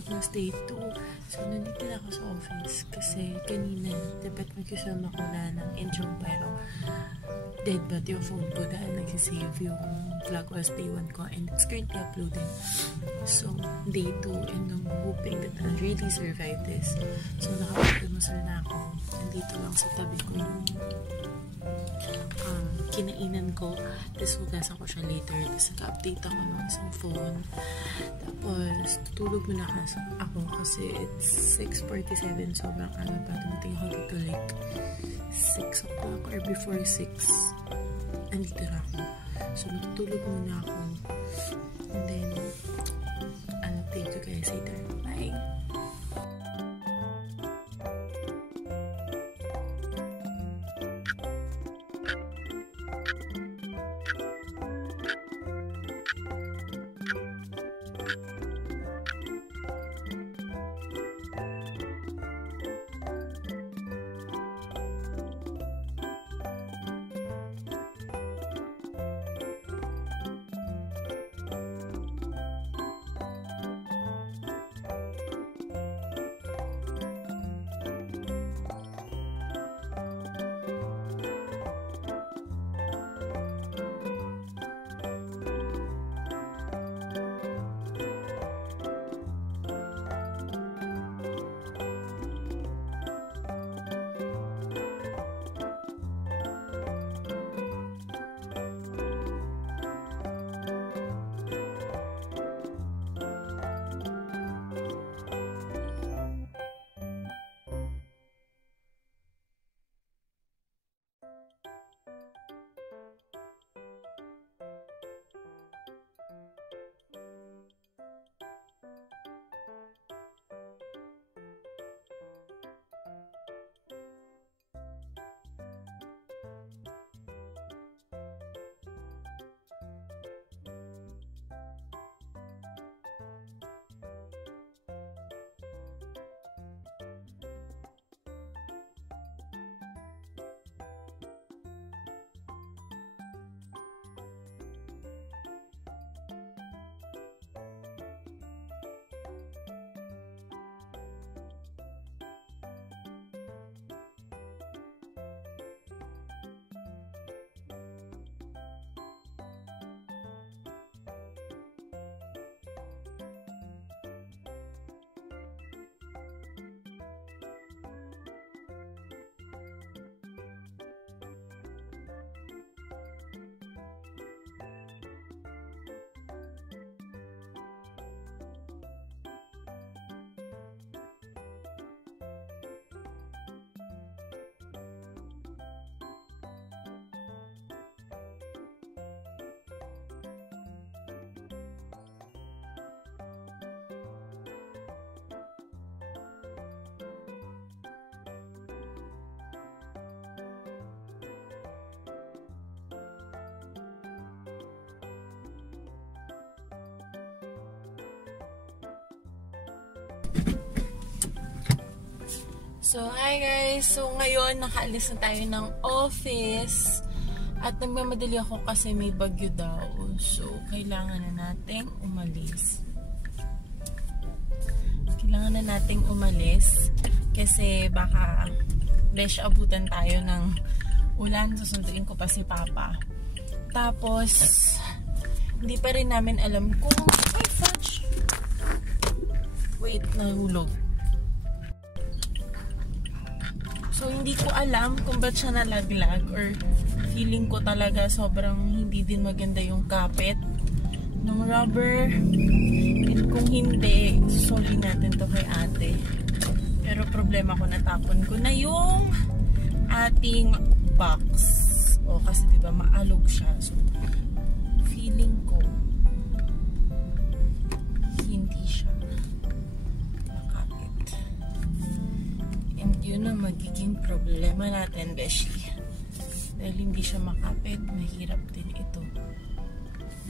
Vlogmas Day 2. So, nandito na ako sa office kasi kanina, dapat mag-film ako na ng intro pero dead bat yung phone ko dahil nagsisave yung Vlogmas Day 1 ko and it's currently uploading. So, Day 2 and I'm hoping that I'll really survive this. So, nakapag-almusal na ako. Nandito lang sa tabi ko yung kinainan ko. Tapos hugasan ko siya later. Tapos nag-update ako ng isang phone. Tapos tutulog muna ako kasi it's 6:47. Sobrang pa. Dumating ako dito like 6 o'clock or before 6. Andito na ako. So matutulog muna ako. And then I'll update you guys later. Bye! So, hi guys! So, ngayon, nakaalis na tayo ng office. At nagmamadali ako kasi may bagyo daw. So, kailangan na nating umalis. Kasi baka fresh abutan tayo ng ulan. Susunduin ko pa si Papa. Tapos, hindi pa rin namin alam kung... Ay, fudge! Wait, nahulog. So, hindi ko alam kung ba't siya nalaglag or feeling ko talaga sobrang hindi din maganda yung kapit ng rubber. And kung hindi, sorry natin to kay ate. Pero problema ko, natapon ko na yung ating box. O, kasi diba maalog siya. So, feeling ko hindi siya yun ang magiging problema natin, beshi. Dahil hindi siya makapit, mahirap din ito.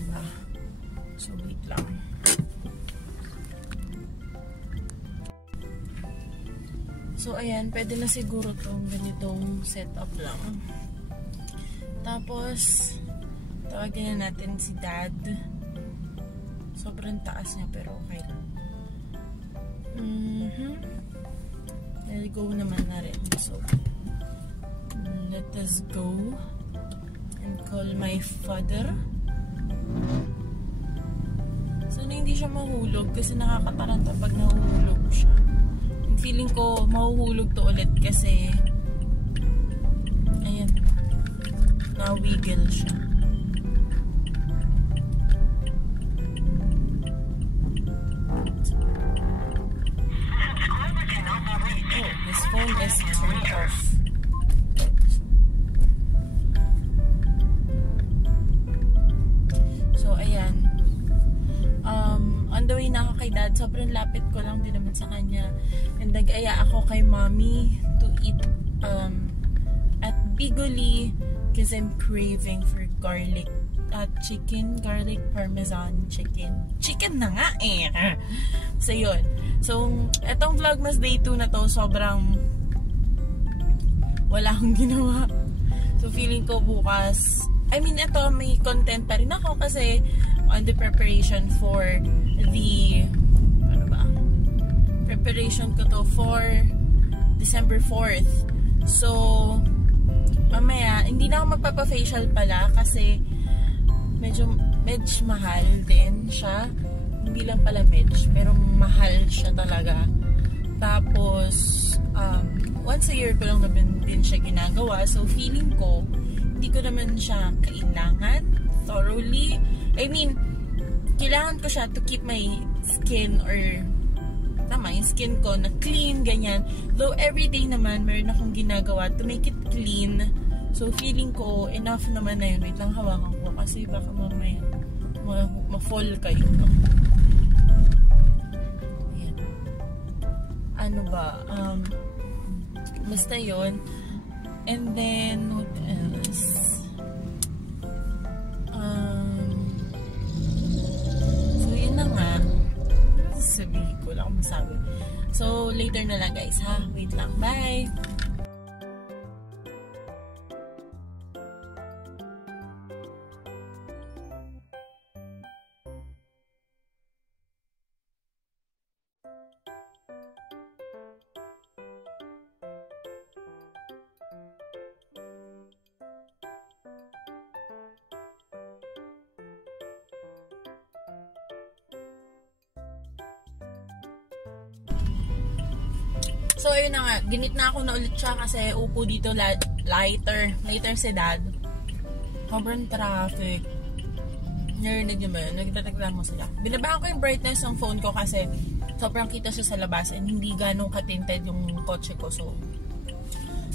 Diba? So, wait lang. So, ayan, pwede na siguro itong ganitong setup lang. Tapos, tawagin na natin si Dad. Sobrang taas niya, pero okay lang. go naman na rin. So, let us go and call my father. Sana hindi siya mahulog kasi nakakataranta pag nahuhulog siya. Yung feeling ko mahuhulog to ulit kasi ayan, na-wiggle siya. Oh, his phone is turned off. So ayan, on the way na ako kay dad. Sobrang lapit ko lang din naman sa kanya. And nag-aya ako kay mommy to eat at Bigoli because I'm craving for garlic chicken, garlic parmesan chicken. Chicken na nga eh. So yun. So, etong Vlogmas Day 2 na to, sobrang wala akong ginawa. So, feeling ko bukas, I mean, ito, may content pa rin ako kasi on the preparation for the, ano ba? Preparation ko to for December 4th. So, mamaya, hindi na ako magpapa-facial pala kasi medyo mahal din siya. Hindi lang pala pero mahal siya talaga. Tapos, once a year ko lang naman din siya ginagawa. So, feeling ko, hindi ko naman siya kailangan thoroughly. I mean, kailangan ko siya to keep my skin or yung skin ko na clean, ganyan. Though, everyday naman, meron akong ginagawa to make it clean. So, feeling ko, enough naman na yun. Wait lang, hawakan ko kasi baka mamaya ma-fall kayo. Ayan. Ano ba? Basta yun. And then, what else? So, yun na nga. Sabihin ko lang masabi. So, later na lang guys, ha? Wait lang. Bye! So, ayun na nga. Ginit na ako na ulit siya kasi upo dito later si dad. Sobrang traffic. Narinig niyo ba yun? Nagtataglang mo sila. Binabaan ko yung brightness ng phone ko kasi sobrang kita siya sa labas and hindi ganong katinted yung kotse ko. So,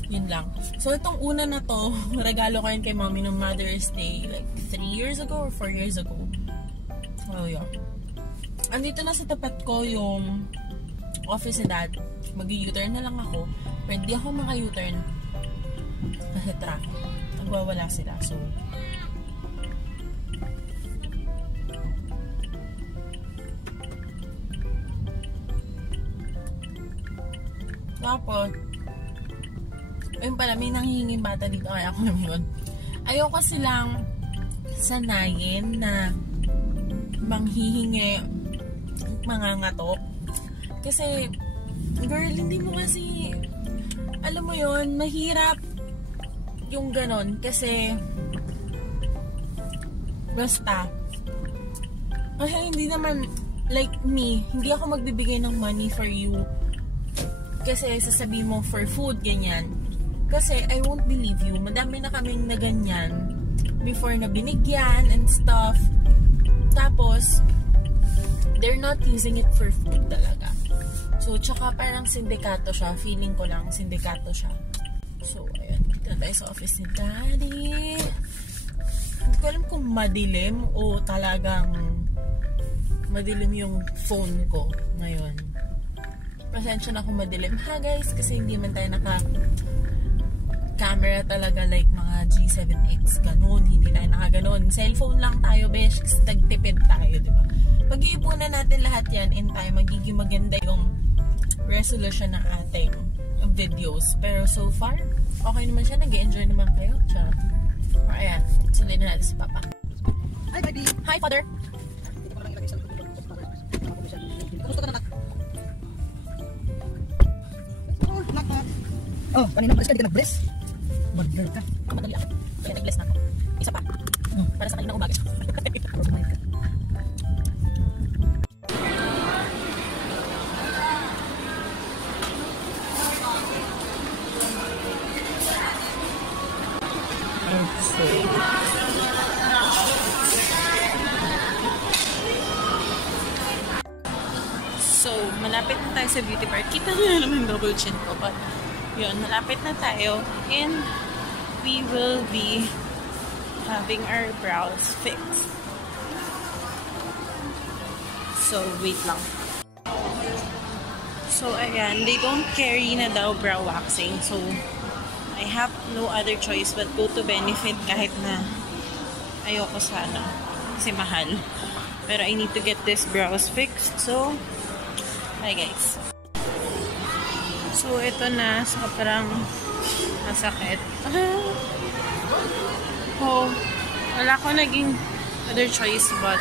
yun lang. So, itong una na to, regalo ko yun kay mommy ng Mother's Day like 3 years ago or 4 years ago. So, yun. Andito na sa tapat ko yung office ni dad. Mag-u-turn na lang ako. Pwede ako maka-u-turn kasi traffic. Nagwawala sila. So, tapos, ayun pala, may nanghihinging bata dito kaya ako naman. Ayoko silang sanayin na manghihingi mga ngatok. Kasi, girl, hindi mo kasi, alam mo yon, mahirap yung ganon. Kasi, basta, kasi hindi naman, like me, hindi ako magbibigay ng money for you. Kasi sasabihin mo for food, ganyan. Kasi, I won't believe you. Madami na kaming na ganyan before na binigyan and stuff. Tapos, they're not using it for food talaga. So, tsaka parang sindikato siya. Feeling ko lang, sindikato siya. So, ayan. Dito na tayo sa office ni Daddy. Hindi ko alam kung madilim o talagang madilim yung phone ko ngayon. Pasensya na kung madilim. Ha, guys? Kasi hindi man tayo naka-camera talaga like mga G7X. Ganun. Hindi tayo naka-ganun. Cellphone lang tayo, besh. Kasi tagtipid tayo, diba? Pag-iipunan natin lahat yan in time, magiging maganda yung resolution ng ating videos. Pero so far, okay naman siya. Nag-enjoy naman kayo. Charot. Or ayan, sunday na natin si Papa. Hi, baby! Hi, Father! Gusto ka na, nak? Oh, nak, Oh, kanina malis ka, di ka nag-bless. Mag-blur ka. Kamadali ako. Kaya nag-bless na ako. Isa pa. Para sa kaninang umaga. So, malapit na tayo sa beauty bar. Kita nyo na naman yung double chin ko. But, yun, malapit na tayo. And, we will be having our brows fixed. So, wait lang. So, ayan. They don't carry na daw brow waxing. So, I have no other choice but go to Benefit kahit na ayoko sana. Kasi mahal. Pero I need to get this brows fixed. So, hi guys. So, ito na. Sobrang masakit. Oh, wala ko naging other choice but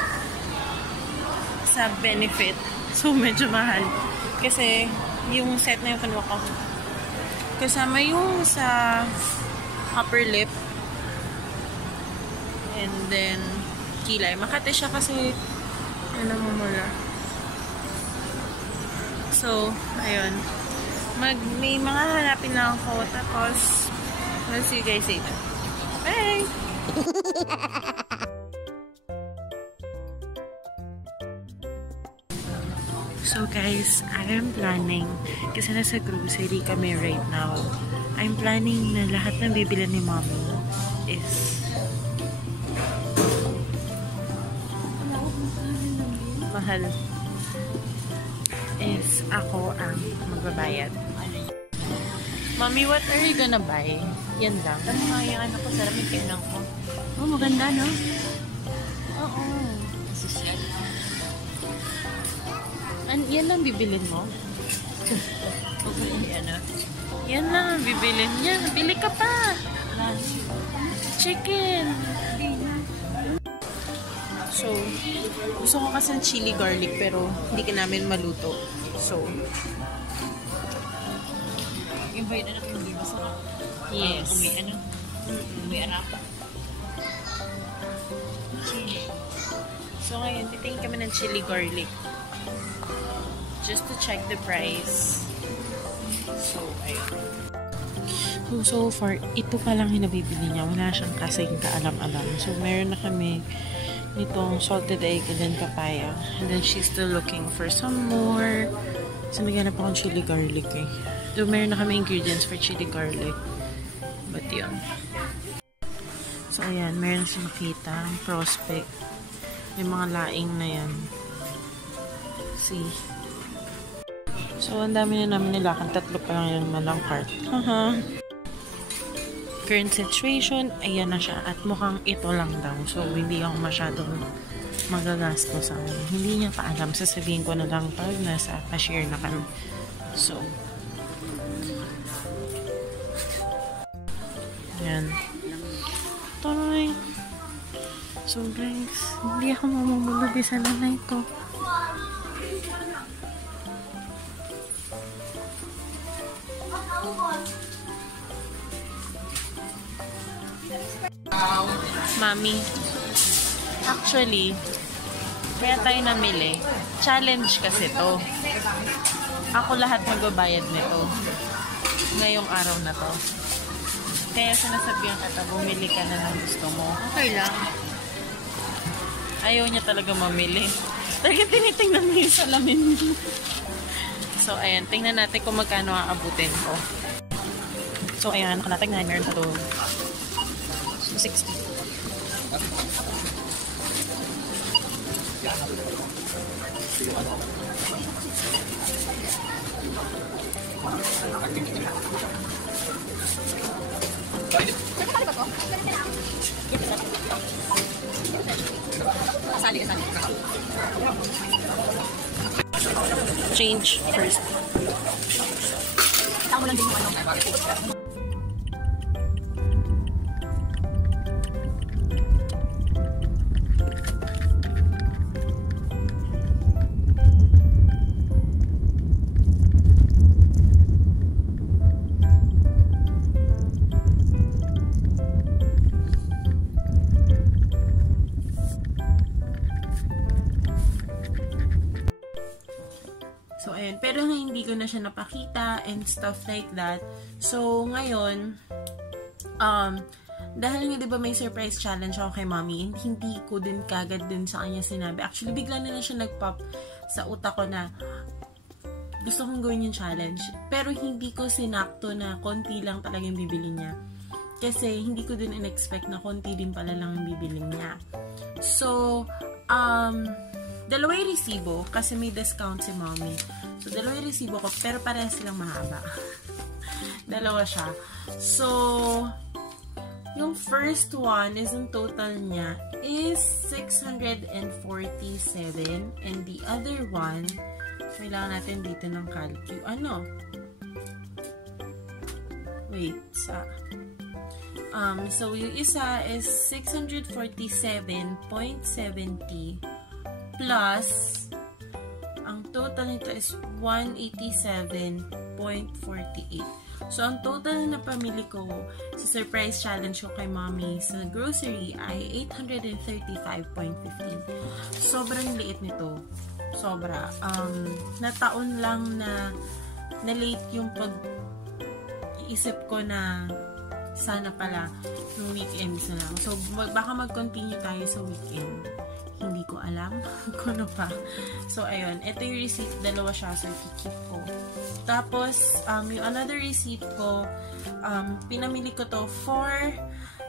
sa Benefit. So, medyo mahal. Kasi, yung set na yung kinuha ko. Kasama yung sa upper lip. And then, kilay. Makati siya kasi ano mo mula. So, ayun. May mga hanapin lang ako. Tapos, I'll see you guys later. Bye! So guys, I am planning, kasi nasa grocery kami right now, I'm planning na lahat ng bibili ni mommy is mahal. Is ako ang magbabayad. Mommy, what are you gonna buy? Yan lang. Ano nga yung ano ko, sarap yung kinang ko. Oh, maganda, no? Oo. Social. Yan lang bibilin mo? Okay, ano? Yan lang ang bibilin niya. Bili ka pa! Chicken! So, gusto ko kasi ng chili garlic pero hindi ka namin maluto. So, Yung ba yun anak hindi masarap? yes. May ano? May arapa. So, ngayon, titingin kami ng chili garlic. Just to check the price. So, ayun. So far, ito pa lang yung nabibili niya. Wala siyang kasing kaalam-alam. So, meron na kami nitong salted egg and then papaya. And then, she's still looking for some more. So, naghanap akong chili garlic eh. So, meron na kami ingredients for chili garlic. But, yun. So, ayan. Meron siya nakita. Prospect. May mga laing na yan. See? So, ang dami na namin nilakan. 3 pa lang yung malang cart. Current situation, ayan na siya. At mukhang ito lang daw. So, hindi ako masyadong magagastos sa akin. Hindi niya pa alam. Sasabihin ko na lang pag nasa cashier na kami. So, ayan. Toy. So, guys, hindi ako mamumulog isa na ito. Mami, actually, kaya tayo namili. Challenge kasi to. Ako lahat magbabayad nito. Ngayong araw na to. Kaya sinasabihan ka, bumili ka na ng gusto mo. Okay lang. Ayaw niya talaga mamili. Talagang tinitingnan mo yung salamin mo. So, ayan. Tingnan natin kung magkano aabutin ko. So, ayan. Nakatingnan. Meron pa to. So, 60. Change first. Tama lang din yung ano. na siya napakita and stuff like that. So, ngayon, dahil nga diba may surprise challenge ako kay mommy, and hindi ko din kagad din sa kanya sinabi. Actually, bigla na lang siya nag-pop sa utak ko na gusto kong gawin yung challenge. Pero hindi ko sinakto na konti lang talaga yung bibili niya. Kasi hindi ko din in-expect na konti din pala lang yung bibili niya. So, dalawa yung resibo kasi may discount si mommy. So, dalawa yung resibo ko pero parehas silang mahaba. Dalawa siya. So, yung first one is yung total niya is 647 and the other one, kailangan natin dito ng calcu. Wait, so yung isa is 647.70 plus ang total nito is 187.48. So, ang total na pamili ko sa surprise challenge ko kay mommy sa grocery ay 835.15. Sobrang liit nito. Sobra. Nataon lang na late yung pag-iisip ko na sana pala nung weekends na lang. So, baka mag-continue tayo sa weekend. Hindi ko alam kung ano pa. So, ayun. Ito yung receipt. Dalawa siya. So, i-keep ko. Tapos, yung another receipt ko, pinamili ko to for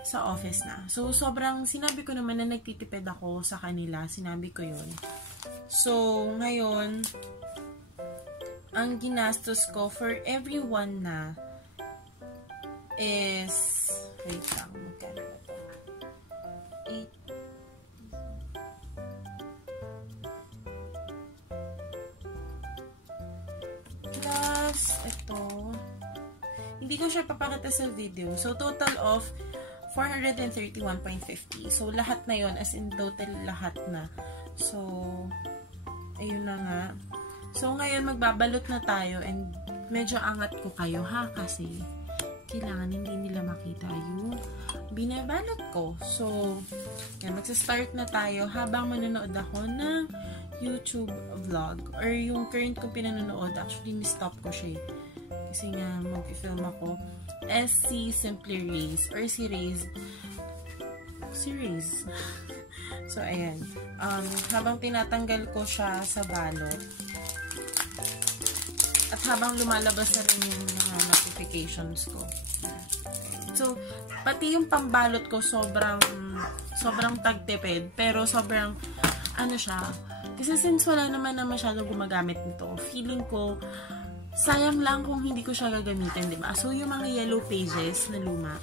sa office na. So, sobrang, sinabi ko naman na nagtitipid ako sa kanila. Sinabi ko yun. So, ngayon, ang ginastos ko for everyone na is, wait lang, magkano na to? 8 plus ito, hindi ko siya papakita sa video. So, total of 431.50. So, lahat na yon, as in total lahat na. So, ayun na nga. So, ngayon magbabalot na tayo and medyo angat ko kayo ha, kasi kailangan hindi nila makita yung binabalot ko. So, kaya magsa-start na tayo habang manonood ako ng YouTube vlog or yung current kong pinanonood. Actually, ni-stop ko siya kasi nga mag-film ako. SC Simply Raze or si Raze. So, ayan. Habang tinatanggal ko siya sa balot at habang lumalabas na rin yung mga notifications ko. So, pati yung pambalot ko sobrang tagtipid, pero sobrang ano siya, kasi since wala naman na masyadong gumagamit nito, feeling ko sayang lang kung hindi ko siya gagamitin, diba? So, yung mga yellow pages na luma,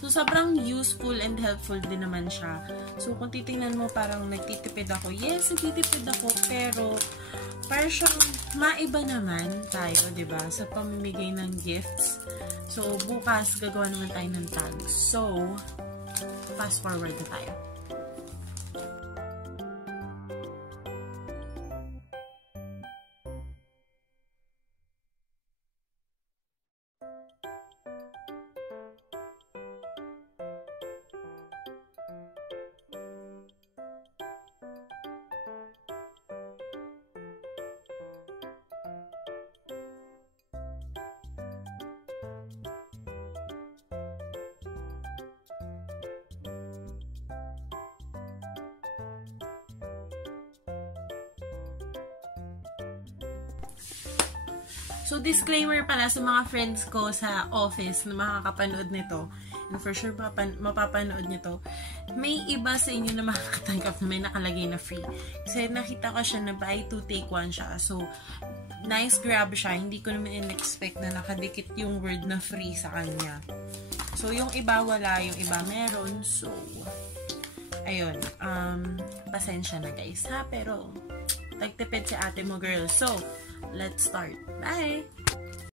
so, sobrang useful and helpful din naman siya. So, kung titingnan mo, parang nagtitipid ako. Yes, nagtitipid ako, pero parang siyang maiba naman tayo, diba? Sa pamimigay ng gifts. So, bukas, gagawa naman tayo ng tags. So, fast forward na tayo. So, disclaimer pala sa mga friends ko sa office na makakapanood nito, and for sure mapapanood nyo to, may iba sa inyo na makakatanggap na may nakalagay na free. Kasi nakita ko siya na buy 2 take 1 siya. So, nice grab siya. Hindi ko naman in-expect na nakadikit yung word na free sa kanya. So, yung iba wala, yung iba meron. So, ayun. Pasensya na guys ha, pero tagtipid si ate mo girl. So, let's start. Bye!